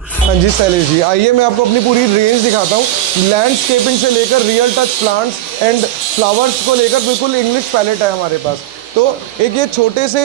हाँ जी शैलेश जी, आइए मैं आपको अपनी पूरी रेंज दिखाता हूँ। लैंडस्केपिंग से लेकर real touch plants and flowers को लेकर बिल्कुल इंग्लिश पैलेट है हमारे पास। तो एक ये छोटे से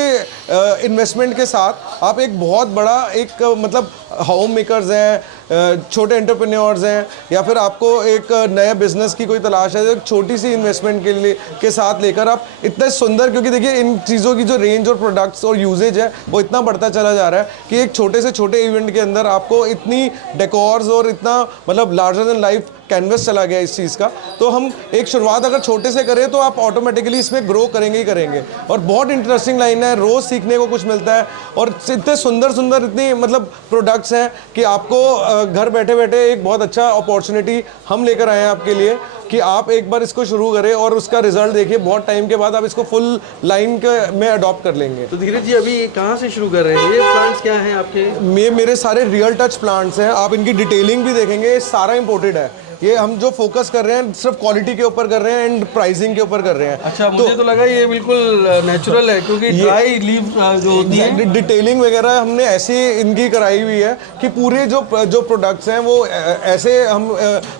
इन्वेस्टमेंट के साथ आप एक बहुत बड़ा एक मतलब होम मेकर्स हैं, छोटे एंटरप्रेन्योर्स हैं, या फिर आपको एक नया बिजनेस की कोई तलाश है, तो एक छोटी सी इन्वेस्टमेंट के लिए के साथ लेकर आप इतने सुंदर, क्योंकि देखिए इन चीज़ों की जो रेंज और प्रोडक्ट्स और यूजेज है वो इतना बढ़ता चला जा रहा है कि एक छोटे से छोटे इवेंट के अंदर आपको इतनी डेकोर्स और इतना मतलब लार्जर देन लाइफ कैनवस चला गया इस चीज़ का। तो हम एक शुरुआत अगर छोटे से करें तो आप ऑटोमेटिकली इसमें ग्रो करेंगे ही करेंगे। और बहुत इंटरेस्टिंग लाइन है, रोज़ सीखने को कुछ मिलता है और इतने सुंदर सुंदर इतनी मतलब प्रोडक्ट्स हैं कि आपको घर बैठे बैठे एक बहुत अच्छा अपॉर्चुनिटी हम लेकर आए हैं आपके लिए कि आप एक बार इसको शुरू करें और उसका रिजल्ट देखिए। बहुत टाइम के बाद आप इसको फुल लाइन में अडॉप्ट कर लेंगे। तो धीरज जी अभी कहाँ से शुरू कर रहे हैं? ये प्लांट्स क्या हैं आपके? मेरे सारे रियल टच प्लांट्स हैं। आप इनकी डिटेलिंग भी देखेंगे, ये सारा इंपोर्टेड है। ये हम जो फोकस कर रहे हैं सिर्फ क्वालिटी के ऊपर कर रहे हैं एंड प्राइसिंग के ऊपर कर रहे हैं। अच्छा, मुझे तो लगा ये बिल्कुल नेचुरल है, क्योंकि ड्राई लीफ जो होती है, डिटेलिंग वगैरह हमने ऐसी इनकी कराई हुई है कि पूरे जो प्रोडक्ट्स हैं वो ऐसे हम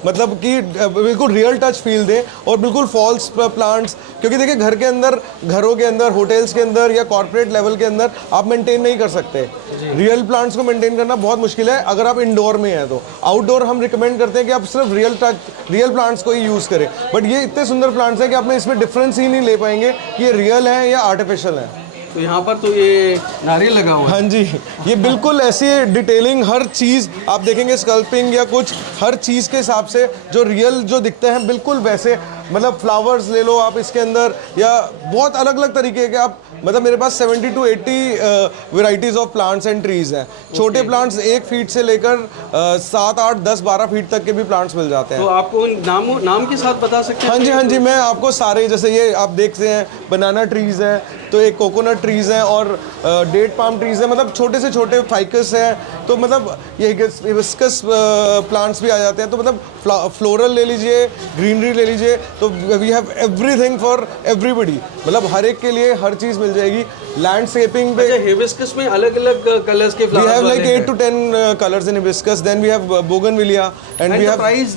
मतलब कि बिल्कुल रियल टच फील दें और बिल्कुल फॉल्स प्लांट्स, क्योंकि देखिए घर के अंदर, घरों के अंदर, होटल्स के अंदर या कॉर्पोरेट लेवल के अंदर आप मेंटेन नहीं कर सकते। रियल प्लांट्स को मेंटेन करना बहुत मुश्किल है अगर आप इंडोर में हैं। तो आउटडोर हम रिकमेंड करते हैं कि आप सिर्फ रियल प्लांट्स को ही यूज़ करें। बट ये इतने सुंदर प्लांट्स हैं कि आप में इसमें डिफरेंस ही नहीं ले पाएंगे कि ये रियल है या आर्टिफिशियल है। तो यहाँ पर तो ये नारियल लगा हुआ है। हाँ जी, ये बिल्कुल ऐसी डिटेलिंग, हर चीज़ आप देखेंगे स्कल्पिंग या कुछ हर चीज़ के हिसाब से जो रियल जो दिखते हैं बिल्कुल वैसे, मतलब फ्लावर्स ले लो आप इसके अंदर, या बहुत अलग अलग तरीके के आप, मतलब मेरे पास 70 to 80 varieties of plants and trees हैं। छोटे प्लांट्स 1 फीट से लेकर 7, 8, 10, 12 फीट तक के भी प्लांट्स मिल जाते हैं। तो आपको नाम के साथ बता सकते हैं? हाँ जी, हाँ जी, मैं आपको सारे, जैसे ये आप देखते हैं बनाना ट्रीज़ हैं, तो एक कोकोनट ट्रीज़ हैं और डेट पाम ट्रीज़ हैं, मतलब छोटे से छोटे फाइकस हैं। तो मतलब ये हिबिस्कस प्लांट्स भी आ जाते हैं। तो मतलब फ्लोरल ले लीजिए, ग्रीनरी ले लीजिए, तो we have everything for everybody, मतलब हर एक के लिए हर चीज़ मिल जाएगी। लैंडस्केपिंग पे हिबिस्कस में अलग अलग कलर्स के we have like 8 to 10 colors in hibiscus. Then we have bougainvillea and we the have price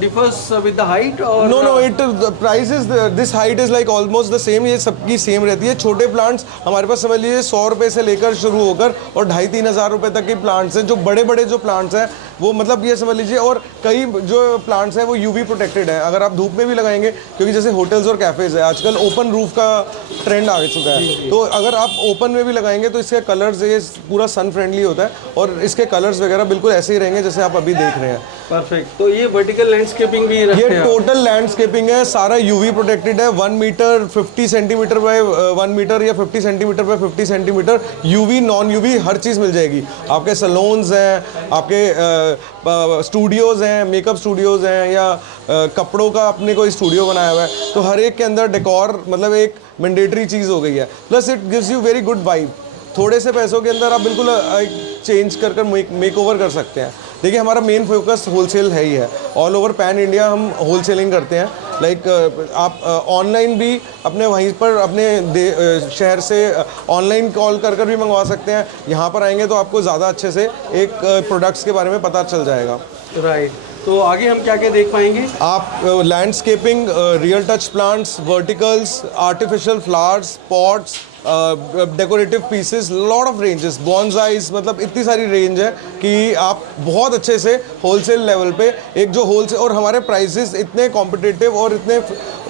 differs with the height or no the price is this height is like almost the same. ये सबकी same रहती है। छोटे plants हमारे पास समझ लीजिए 100 रुपये से लेकर शुरू होकर और 2,500-3 हज़ार रुपये तक के प्लांट्स हैं। जो बड़े बड़े जो प्लांट्स हैं वो मतलब ये समझ लीजिए, और कई जो प्लांट्स हैं वो यूवी प्रोटेक्टेड है। अगर आप धूप में भी लगाएंगे, क्योंकि जैसे होटल्स और कैफ़ेज़ है आजकल ओपन रूफ का ट्रेंड आ चुका है, तो अगर आप ओपन में भी लगाएंगे तो इसके कलर्स, ये पूरा सन फ्रेंडली होता है और इसके कलर्स वगैरह बिल्कुल ऐसे ही रहेंगे जैसे आप अभी देख रहे हैं। परफेक्ट। तो ये वर्टिकल लैंडस्केपिंग भी रखते हैं? ये टोटल लैंडस्केपिंग है, सारा यूवी प्रोटेक्टेड है। 1 मीटर 50 सेंटीमीटर बाय 1 मीटर या 50 centimetre by 50 centimetre UV non UV हर चीज़ मिल जाएगी। आपके सैलून्स हैं, आपके स्टूडियोज़ हैं, मेकअप स्टूडियोज़ हैं, या कपड़ों का अपने कोई स्टूडियो बनाया हुआ है, तो हर एक के अंदर डेकोर मतलब एक मैंडेटरी चीज़ हो गई है। Plus it gives you very good vibe. थोड़े से पैसों के अंदर आप बिल्कुल चेंज कर मेक ओवर कर सकते हैं। देखिए हमारा मेन फोकस होलसेल है ही है। ऑल ओवर पैन इंडिया हम होलसेलिंग करते हैं। लाइक आप ऑनलाइन भी अपने वहीं पर अपने शहर से ऑनलाइन कॉल कर भी मंगवा सकते हैं। यहाँ पर आएंगे तो आपको ज़्यादा अच्छे से एक प्रोडक्ट्स के बारे में पता चल जाएगा। राइट। तो आगे हम क्या क्या देख पाएंगे? आप landscaping, real touch plants, verticals, artificial flowers, pots, decorative pieces, lot of ranges, bonsais, मतलब इतनी सारी रेंज है कि आप बहुत अच्छे से होलसेल लेवल पे एक जो होलसेल, और हमारे प्राइसेस इतने कॉम्पिटिटिव और इतने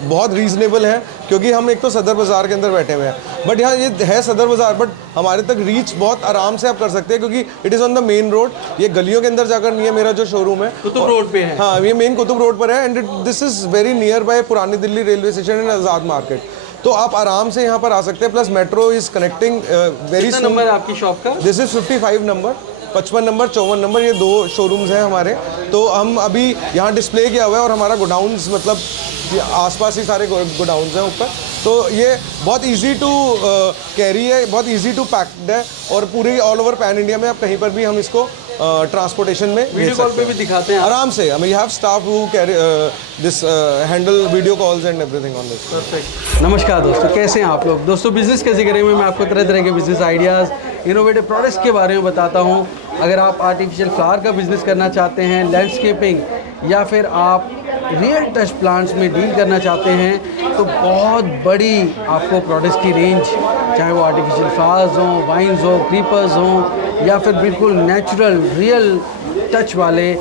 बहुत रीजनेबल हैं, क्योंकि हम एक तो सदर बाज़ार के अंदर बैठे हुए हैं। बट यहाँ ये है सदर बाज़ार, बट हमारे तक रीच बहुत आराम से आप कर सकते हैं, क्योंकि it is on the main road. ये गलियों के अंदर जाकर नहीं है। मेरा जो शोरूम है कुतुब रोड पे है। हाँ, ये मेन कुतुब रोड पर है and this is very near by पुरानी Delhi railway station and Azad market. तो आप आराम से यहाँ पर आ सकते हैं। Plus metro is connecting very soon. Number है आपकी शॉप का? This is 55 number, 55 number, 54 number, ये 2 शोरूम्स हैं हमारे। तो हम अभी यहाँ डिस्प्ले किया हुआ है और हमारा गोडाउन्स मतलब आसपास ही सारे गोडाउन्स हैं ऊपर। तो ये बहुत इजी टू कैरी है, बहुत इजी टू पैक्ड है, और पूरी ऑल ओवर पैन इंडिया में आप कहीं पर भी हम इसको ट्रांसपोर्टेशन में वीडियो कॉल पे भी दिखाते हैं आराम से। We have staff who carry this handle video calls and everything on this. Perfect. नमस्कार दोस्तों, कैसे हैं आप लोग? दोस्तों बिजनेस कैसे करें में मैं आपको तरह तरह के बिजनेस आइडियाज़, इनोवेटिव प्रोडक्ट्स के बारे में बताता हूँ। अगर आप आर्टिफिशियल फ्लावर का बिज़नेस करना चाहते हैं, लैंडस्केपिंग, या फिर आप रियल टच प्लांट्स में डील करना चाहते हैं, तो बहुत बड़ी आपको प्रोडक्ट्स की रेंज, चाहे वो आर्टिफिशियल फ्लावर्स हों, वाइन्स हो, क्रीपर्स हों, या फिर बिल्कुल नेचुरल रियल टच वाले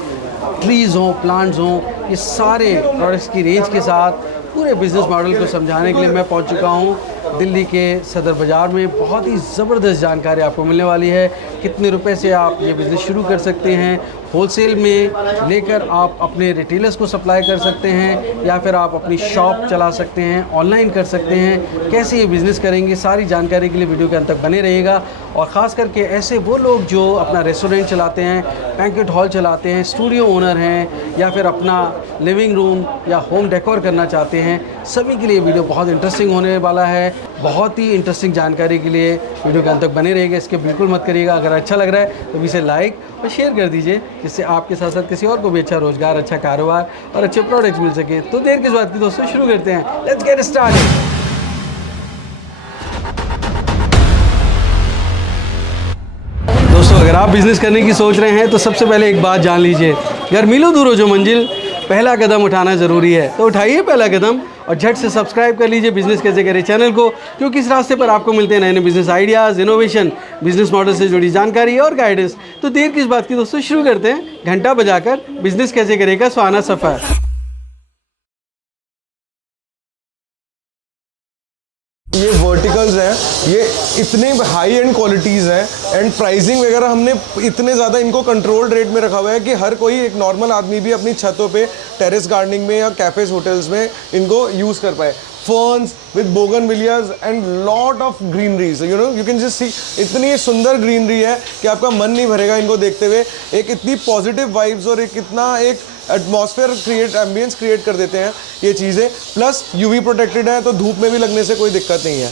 ट्रीज़ हों, प्लांट्स हों, ये सारे प्रोडक्ट्स की रेंज के साथ पूरे बिज़नेस मॉडल को समझाने के लिए मैं पहुंच चुका हूं दिल्ली के सदर बाज़ार में। बहुत ही ज़बरदस्त जानकारी आपको मिलने वाली है। कितने रुपए से आप ये बिज़नेस शुरू कर सकते हैं, होलसेल में लेकर आप अपने रिटेलर्स को सप्लाई कर सकते हैं, या फिर आप अपनी शॉप चला सकते हैं, ऑनलाइन कर सकते हैं। कैसे ये बिज़नेस करेंगे, सारी जानकारी के लिए वीडियो के अंत तक बने रहिएगा। और ख़ास करके ऐसे वो लोग जो अपना रेस्टोरेंट चलाते हैं, बैंक्वेट हॉल चलाते हैं, स्टूडियो ओनर हैं, या फिर अपना लिविंग रूम या होम डेकोर करना चाहते हैं, सभी के लिए वीडियो बहुत इंटरेस्टिंग होने वाला है। बहुत ही इंटरेस्टिंग जानकारी के लिए वीडियो के अंत तक बने रहिएगा, इसके बिल्कुल मत करिएगा। अगर अच्छा लग रहा है तो इसे लाइक और शेयर कर दीजिए, जिससे आपके साथ साथ किसी और को भी अच्छा रोजगार, अच्छा कारोबार और अच्छे प्रोडक्ट्स मिल सके। तो देर किस बात की दोस्तों, शुरू करते हैं। Let's get started. दोस्तों, अगर आप बिज़नेस करने की सोच रहे हैं तो सबसे पहले एक बात जान लीजिए, घर मिलो दूर हो जो मंजिल, पहला कदम उठाना ज़रूरी है। तो उठाइए पहला कदम और झट से सब्सक्राइब कर लीजिए बिज़नेस कैसे करें चैनल को, क्योंकि इस रास्ते पर आपको मिलते हैं नए नए business ideas, innovation, business model से जुड़ी जानकारी और गाइडेंस। तो देर किस बात की दोस्तों, शुरू करते हैं घंटा बजाकर बिज़नेस कैसे करेगा सुहाना सफ़र। ये वर्टिकल्स हैं, ये इतने हाई एंड क्वालिटीज़ हैं, एंड प्राइसिंग वगैरह हमने इतने ज़्यादा इनको कंट्रोल्ड रेट में रखा हुआ है कि हर कोई, एक नॉर्मल आदमी भी अपनी छतों पे, टेरेस गार्डनिंग में या कैफ़ेज़ होटल्स में इनको यूज़ कर पाए। Ferns with bougainvilleas and lot of greeneries, you know, you can just see, इतनी सुंदर ग्रीनरी है कि आपका मन नहीं भरेगा इनको देखते हुए। एक इतनी पॉजिटिव वाइब्स और एक इतना एक एटमॉस्फेयर एम्बियंस क्रिएट कर देते हैं ये चीज़ें। प्लस यूवी प्रोटेक्टेड है, तो धूप में भी लगने से कोई दिक्कत नहीं है।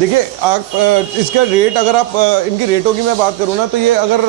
देखिए, आप इसका रेट, अगर आप इनकी रेटों की मैं बात करूँ ना, तो ये अगर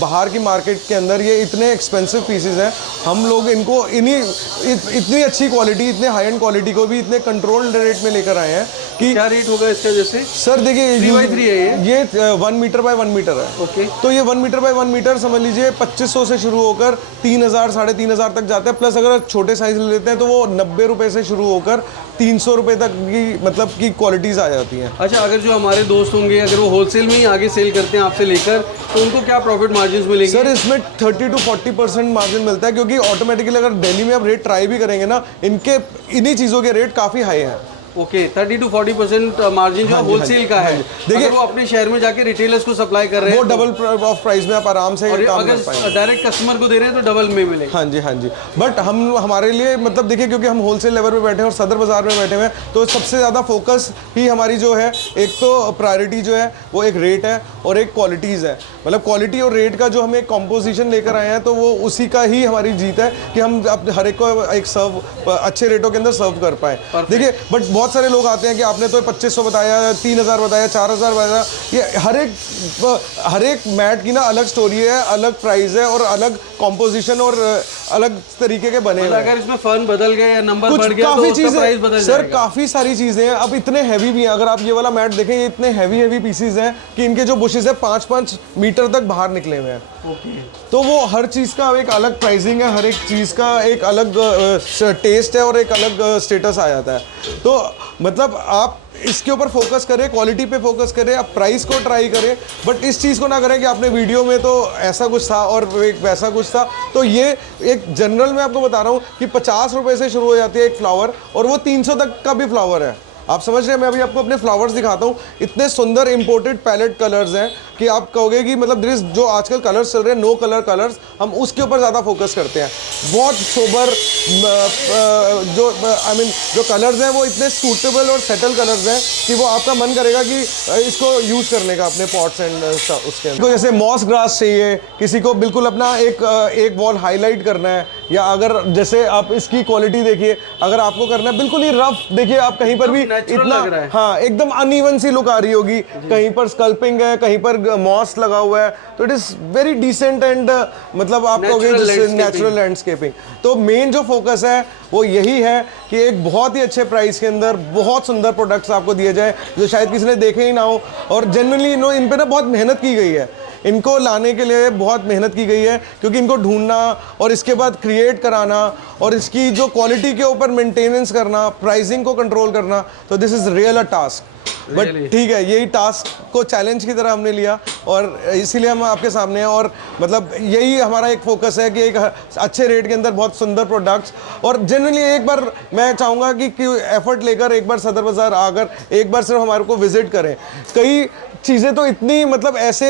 बाहर की मार्केट के अंदर ये इतने एक्सपेंसिव पीसेस हैं, हम लोग इनको इतनी अच्छी क्वालिटी, इतने हाई एंड क्वालिटी को भी इतने कंट्रोल्ड रेट में लेकर आए हैं कि क्या रेट होगा इसका? जैसे सर देखिए, 3x3 है ये 1 मीटर बाय 1 मीटर है। ओके। तो ये 1 मीटर बाय 1 मीटर समझ लीजिए 2500 से शुरू होकर 3000, 3500 तक जाता है। प्लस अगर छोटे साइज ले लेते हैं तो वो 90 रुपये से शुरू होकर 300 रुपये तक की, मतलब की क्वालिटीज़ आ जाती हैं। अच्छा, अगर जो हमारे दोस्त होंगे, अगर वो होलसेल में ही आगे सेल करते हैं आपसे लेकर, तो उनको क्या प्रॉफिट मार्जिन मिलेंगे? सर, इसमें 30 to 40% मार्जिन मिलता है, क्योंकि ऑटोमेटिकली अगर दिल्ली में आप रेट ट्राई भी करेंगे ना, इन्हीं चीज़ों के रेट काफ़ी हाई हैं। ओके, 30 to 40% मार्जिन जो होलसेल का है। देखिए, वो अपने शहर में जाके रिटेलर्स को सप्लाई कर रहे हैं, वो डबल ऑफ प्राइस में आप आराम से काम कर पाएंगे। अगर डायरेक्ट कस्टमर को दे रहे हैं तो डबल में मिलेगा। हाँ जी, हाँ जी। बट हमारे लिए, मतलब देखिए, क्योंकि हम होलसेल लेवल पे बैठे हैं और सदर बाजार में बैठे हुए हैं, तो सबसे ज़्यादा फोकस ही हमारी जो है, एक तो प्रायोरिटी जो है वो एक रेट है और एक क्वालिटीज़ है। मतलब क्वालिटी और रेट का जो हम एक कॉम्पोजिशन लेकर आए हैं, तो वो उसी का ही हमारी जीत है कि हम हर एक को एक सर्व अच्छे रेटों के अंदर सर्व कर पाए। देखिए, बट बहुत सारे लोग आते हैं कि आपने तो 2500 बताया, 3000 बताया, 4000 बताया। ये हर एक मैट की ना अलग स्टोरी है, अलग प्राइस है और अलग कॉम्पोजिशन और अलग तरीके के बने हुए हैं। अगर इसमें फन बदल गए या नंबर बढ़ गया काफी तो उसका प्राइस बदल चीजें, सर जाएगा। काफी सारी चीजें हैं। अब इतने हैवी भी हैं, अगर आप ये वाला मैट देखें, ये इतने हैवी पीसीज हैं कि इनके जो बुशेस है 5-5 मीटर तक बाहर निकले हुए हैं। ओके। तो वो हर चीज़ का एक अलग प्राइसिंग है, हर एक चीज़ का एक अलग टेस्ट है और एक अलग स्टेटस आ जाता है। तो मतलब आप इसके ऊपर फोकस करें, क्वालिटी पे फोकस करें, आप प्राइस को ट्राई करें, बट इस चीज़ को ना करें कि आपने वीडियो में तो ऐसा कुछ था और एक वैसा कुछ था। तो ये एक जनरल में आपको बता रहा हूँ कि 50 रुपये से शुरू हो जाती है एक फ्लावर, और वो 300 तक का भी फ्लावर है। आप समझ रहे हैं? मैं अभी आपको अपने फ्लावर्स दिखाता हूँ। इतने सुंदर इंपोर्टेड पैलेट कलर्स हैं कि आप कहोगे कि मतलब जो आजकल कलर्स चल रहे हैं, नो कलर कलर्स, हम उसके ऊपर ज़्यादा फोकस करते हैं। बहुत सोबर जो कलर्स हैं वो इतने सूटेबल और सेटल कलर्स हैं कि वो आपका मन करेगा कि इसको यूज़ करने का अपने पॉट्स एंड उसके अंदर। तो जैसे मॉस ग्रास चाहिए किसी को, बिल्कुल अपना एक वॉल हाईलाइट करना है, या अगर जैसे आप इसकी क्वालिटी देखिए, अगर आपको करना है बिल्कुल ही रफ, देखिए आप कहीं पर भी इतना, हाँ, एकदम अनइवन सी लुक आ रही होगी, कहीं पर स्कल्पिंग है, कहीं पर मॉस लगा हुआ है, तो it is very decent and मतलब आप कहोगे नेचुरल लैंडस्केपिंग। तो मेन जो फोकस है वो यही है कि एक बहुत ही अच्छे प्राइस के अंदर बहुत सुंदर प्रोडक्ट्स आपको दिए जाए जो शायद किसी ने देखे ही ना हो, और जनरली इन पे ना बहुत मेहनत की गई है इनको लाने के लिए बहुत मेहनत की गई है, क्योंकि इनको ढूंढना और इसके बाद क्रिएट कराना और इसकी जो क्वालिटी के ऊपर मेंटेनेंस करना, प्राइसिंग को कंट्रोल करना, तो this is real a task. But ठीक है, यही टास्क को चैलेंज की तरह हमने लिया और इसीलिए हम आपके सामने हैं। और मतलब यही हमारा एक फोकस है कि एक अच्छे रेट के अंदर बहुत सुंदर प्रोडक्ट्स, और जनरली एक बार मैं चाहूँगा कि एफर्ट लेकर एक बार सदर बाज़ार आकर एक बार सिर्फ हमारे को विज़िट करें। कई चीज़ें तो इतनी मतलब ऐसे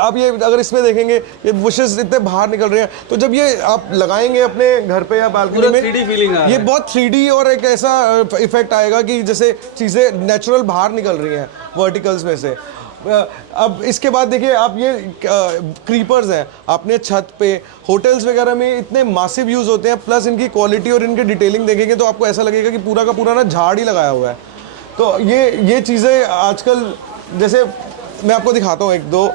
आप ये अगर इसमें देखेंगे, ये बुशेस इतने बाहर निकल रहे हैं, तो जब ये आप लगाएंगे अपने घर पे या बालकनी में, 3D फीलिंग ये बहुत 3D और एक ऐसा इफेक्ट आएगा कि जैसे चीज़ें नेचुरल बाहर निकल रही हैं वर्टिकल्स में से। अब इसके बाद देखिए आप, ये क्रीपर्स हैं आपने छत पे, होटल्स वगैरह में इतने मासिव यूज़ होते हैं, प्लस इनकी क्वालिटी और इनकी डिटेलिंग देखेंगे तो आपको ऐसा लगेगा कि पूरा का पूरा ना झाड़ ही लगाया हुआ है। तो ये चीज़ें आजकल, जैसे मैं आपको दिखाता हूँ एक दो,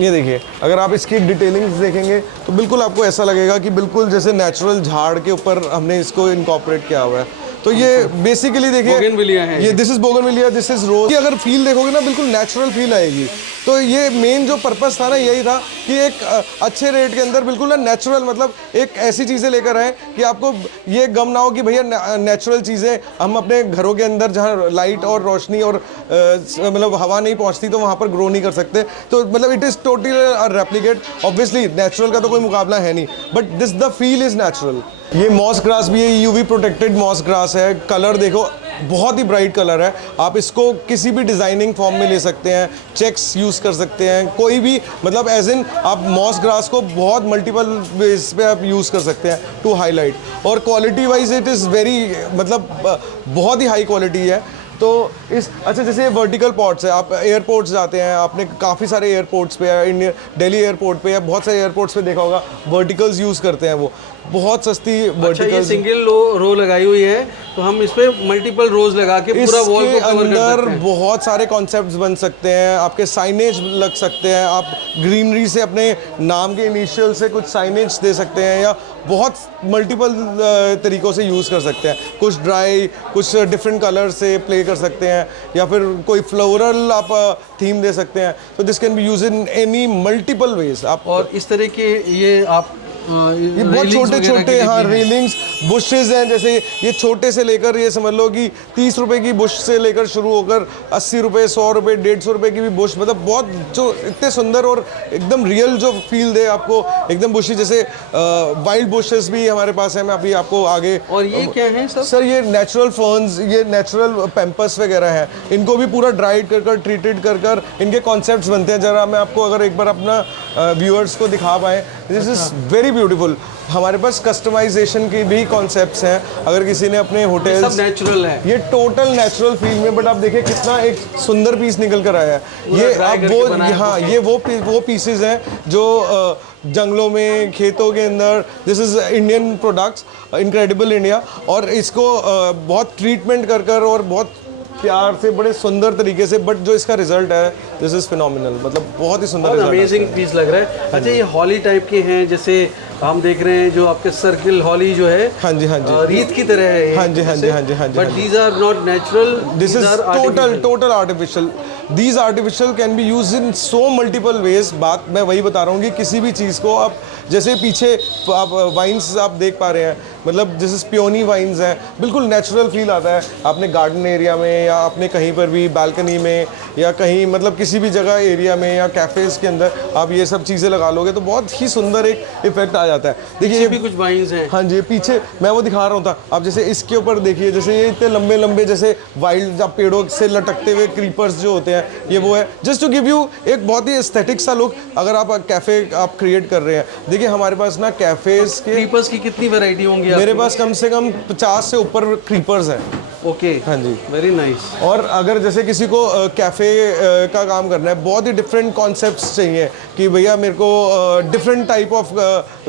ये देखिए, अगर आप इसकी डिटेलिंग्स देखेंगे तो बिल्कुल आपको ऐसा लगेगा कि बिल्कुल जैसे नेचुरल झाड़ के ऊपर हमने इसको इनकॉर्पोरेट किया हुआ है। तो ये बेसिकली देखिए, बोगनविलिया है ये this is bougainvillea, this is rose. अगर फील देखोगे ना, बिल्कुल नेचुरल फील आएगी। तो ये मेन जो पर्पस था ना, यही था कि एक अच्छे रेट के अंदर बिल्कुल ना नेचुरल, मतलब एक ऐसी चीज़ें लेकर आए कि आपको ये गम ना हो कि भैया नेचुरल चीज़ें हम अपने घरों के अंदर जहाँ लाइट और रोशनी और मतलब हवा नहीं पहुँचती, तो वहाँ पर ग्रो नहीं कर सकते। तो मतलब it is totally replicate. Obviously natural का तो कोई मुकाबला है नहीं, but this the feel is natural. ये मॉस ग्रास भी है, यूवी प्रोटेक्टेड मॉस ग्रास है। कलर देखो, बहुत ही ब्राइट कलर है। आप इसको किसी भी डिज़ाइनिंग फॉर्म में ले सकते हैं, चेक्स यूज़ कर सकते हैं, कोई भी, मतलब एज इन आप मॉस ग्रास को बहुत मल्टीपल वेज पे आप यूज़ कर सकते हैं टू हाईलाइट। और quality wise it is very, मतलब बहुत ही हाई क्वालिटी है। तो इस अच्छा, जैसे ये वर्टिकल पॉट्स है, आप एयरपोर्ट्स जाते हैं, आपने काफ़ी सारे एयरपोर्ट्स पे, इंडिया दिल्ली एयरपोर्ट पे या बहुत सारे एयरपोर्ट्स पे देखा होगा, वर्टिकल्स यूज़ करते हैं वो, बहुत सस्ती वर्टिकल्स। अच्छा, ये सिंगल रो लगाई हुई है, तो हम इस पे मल्टीपल रोज लगा के पूरा वॉल को कवर कर सकते हैं। बहुत सारे कॉन्सेप्ट्स बन सकते हैं, आपके साइनेज लग सकते हैं, आप ग्रीनरी से अपने नाम के इनिशियल से कुछ साइनेज दे सकते हैं, या बहुत मल्टीपल तरीक़ों से यूज़ कर सकते हैं। कुछ ड्राई, कुछ डिफरेंट कलर से प्ले कर सकते हैं, या फिर कोई फ्लोरल आप थीम दे सकते हैं। तो this can be use in any multiple ways. आप और इस तरह के ये आप ये बहुत छोटे छोटे, हाँ, रेलिंग्स, बुशेज़ हैं। जैसे ये छोटे से लेकर, ये समझ लो कि 30 रुपए की बुश से लेकर शुरू होकर 80 रुपये, 100 रुपये, 150 रुपये की भी बुश, मतलब बहुत जो इतने सुंदर और एकदम रियल जो फील दे आपको, एकदम बुशी। जैसे वाइल्ड बुशेस भी हमारे पास है, मैं अभी आपको आगे। और ये क्या है सर? ये नेचुरल फर्न्स, ये नेचुरल पैम्पस वगैरह हैं, इनको भी पूरा ड्राइड कर ट्रीटेड कर इनके कॉन्सेप्ट्स बनते हैं। जरा मैं आपको अगर एक बार अपना व्यूअर्स को दिखा पाएँ, दिस इज़ वेरी ब्यूटीफुल। हमारे पास कस्टमाइजेशन के भी कॉन्सेप्ट्स हैं। अगर किसी ने अपने होटल, सब नेचुरल है, ये टोटल नेचुरल फील में, बट आप देखिए कितना एक सुंदर पीस निकल कर आया है। ये अब वो, हाँ, ये वो पीसेज हैं जो जंगलों में, खेतों के अंदर, this is Indian products, incredible India. और इसको बहुत ट्रीटमेंट कर और बहुत प्यार से, बड़े सुंदर तरीके से, बट जो इसका रिजल्ट है, दिस इज़ फिनोमिनल, मतलब बहुत ही सुंदर, अमेजिंग पीस लग रहा है। अच्छा, ये हॉली टाइप के हैं, जैसे हम देख रहे हैं जो आपके सर्किल हॉली जो है, हाँ जी, हाँ जी, रीत की तरह है। हाँ जी, हाँ जी, हाँ जी, हाँ जी। But these are not natural, this is total artificial. These artificial can be use in so multiple ways. बात मैं वही बता रहा हूँ कि किसी भी चीज़ को आप, जैसे पीछे आप वाइन्स आप देख पा रहे हैं, मतलब जैसे पियोनी वाइन्स हैं, बिल्कुल नेचुरल फील आता है। आपने गार्डन एरिया में या आपने कहीं पर भी बालकनी में या कहीं, मतलब किसी भी जगह एरिया में या कैफ़ेज़ के अंदर आप ये सब चीज़ें लगा लोगे तो बहुत ही सुंदर एक इफेक्ट आ जाता है। देखिए, ये भी कुछ वाइन्स हैं। हाँ जी, पीछे मैं वो दिखा रहा हूँ था। आप जैसे इसके ऊपर देखिए, जैसे ये इतने लंबे लंबे जैसे वाइल्ड पेड़ों से लटकते हुए क्रीपर्स जो होते हैं, ये वो है, जस्ट टू गिव यू एक बहुत ही एस्थेटिक सा लुक। अगर आप कैफ़े आप क्रिएट कर रहे हैं, देखिए हमारे पास ना कैफ़ेज़ के क्रीपर्स की कितनी वैरायटी होंगी? मेरे पास कम से कम 50 से ऊपर क्रीपर्स हैं। ओके, हाँ जी, वेरी नाइस। और अगर जैसे किसी को कैफ़े का काम करना है, बहुत ही डिफरेंट कॉन्सेप्ट्स चाहिए कि भैया मेरे को डिफरेंट टाइप ऑफ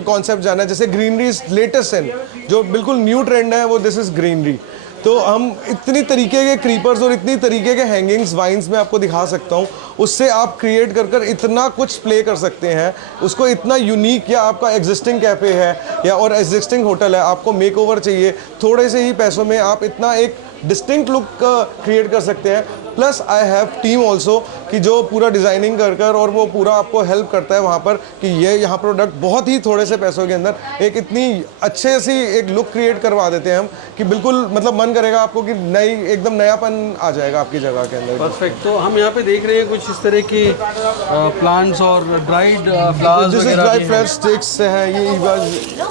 कॉन्सेप्ट जाना है, जैसे ग्रीनरी लेटेस्ट है, जो बिल्कुल न्यू ट्रेंड है, वो दिस इज़ ग्रीनरी। तो हम इतनी तरीके के क्रीपर्स और इतनी तरीके के हैंगिंग्स वाइन्स में आपको दिखा सकता हूँ। उससे आप क्रिएट कर इतना कुछ प्ले कर सकते हैं, उसको इतना यूनिक, या आपका एग्जिस्टिंग कैफ़े है या और एग्जिस्टिंग होटल है, आपको मेकओवर चाहिए, थोड़े से ही पैसों में आप इतना एक डिस्टिंक्ट लुक क्रिएट कर सकते हैं। Plus I have team also कि जो पूरा डिज़ाइनिंग कर और वो पूरा आपको हेल्प करता है वहाँ पर कि ये यहाँ प्रोडक्ट बहुत ही थोड़े से पैसों के अंदर एक इतनी अच्छे सी एक लुक क्रिएट करवा देते हैं हम कि बिल्कुल मतलब मन करेगा आपको कि नई एकदम नयापन आ जाएगा आपकी जगह के अंदर। परफेक्ट। तो हम यहाँ पे देख रहे हैं कुछ इस तरह की प्लांट्स और ड्राइड फ्लावर्स जैसे वगैरह ड्राई भी फ्लावर स्टिक्स हैं,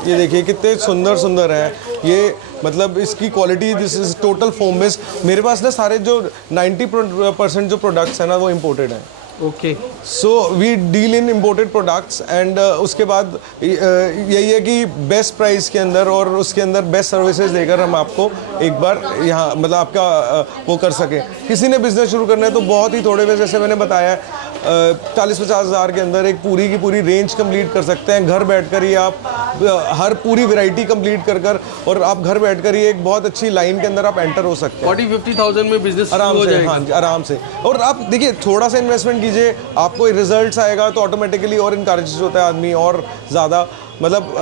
ये देखिए कितने सुंदर सुंदर हैं ये, मतलब इसकी quality, this is total foam base. मेरे पास ना सारे जो 90% जो प्रोडक्ट्स हैं ना वो इम्पोर्टेड हैं। Okay. So we deal in imported products and उसके बाद यही है कि बेस्ट प्राइस के अंदर और उसके अंदर बेस्ट सर्विसेज देकर हम आपको एक बार यहाँ मतलब आपका वो कर सकें। किसी ने बिजनेस शुरू करना है तो बहुत ही थोड़े में, जैसे मैंने बताया है 40-50 हज़ार के अंदर एक पूरी की पूरी रेंज कंप्लीट कर सकते हैं घर बैठकर ही आप, हर पूरी वैरायटी कंप्लीट कर और आप घर बैठकर ही एक बहुत अच्छी लाइन के अंदर आप एंटर हो सकते हैं। 40-50,000 में बिजनेस आराम हो से, जाएगा। हाँ जी, आराम से। और आप देखिए थोड़ा सा इन्वेस्टमेंट कीजिए, आपको रिजल्ट्स आएगा तो ऑटोमेटिकली और इनकरेज होता है आदमी और ज़्यादा, मतलब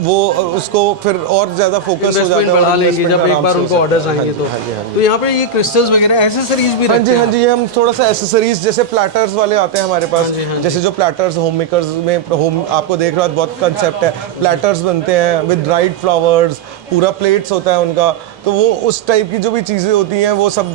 वो उसको फिर और ज़्यादा फोकस हो जाता है, बढ़ा लेंगे जब एक बार उनको ऑर्डर्स आएंगे तो। हाँ जी। तो यहाँ पे ये क्रिस्टल्स वगैरह एसेसरीज भी हाँ रखते जी, हैं। हाँ जी, ये हम थोड़ा सा एसेसरीज जैसे प्लेटर्स वाले आते हैं हमारे पास, हाँ जी। जैसे जो प्लेटर्स होम मेकर्स में होम आपको देख रहा है बहुत कंसेप्ट है, प्लेटर्स बनते हैं विद ड्राइड फ्लावर्स, पूरा प्लेट्स होता है उनका, तो वो उस टाइप की जो भी चीज़ें होती हैं वो सब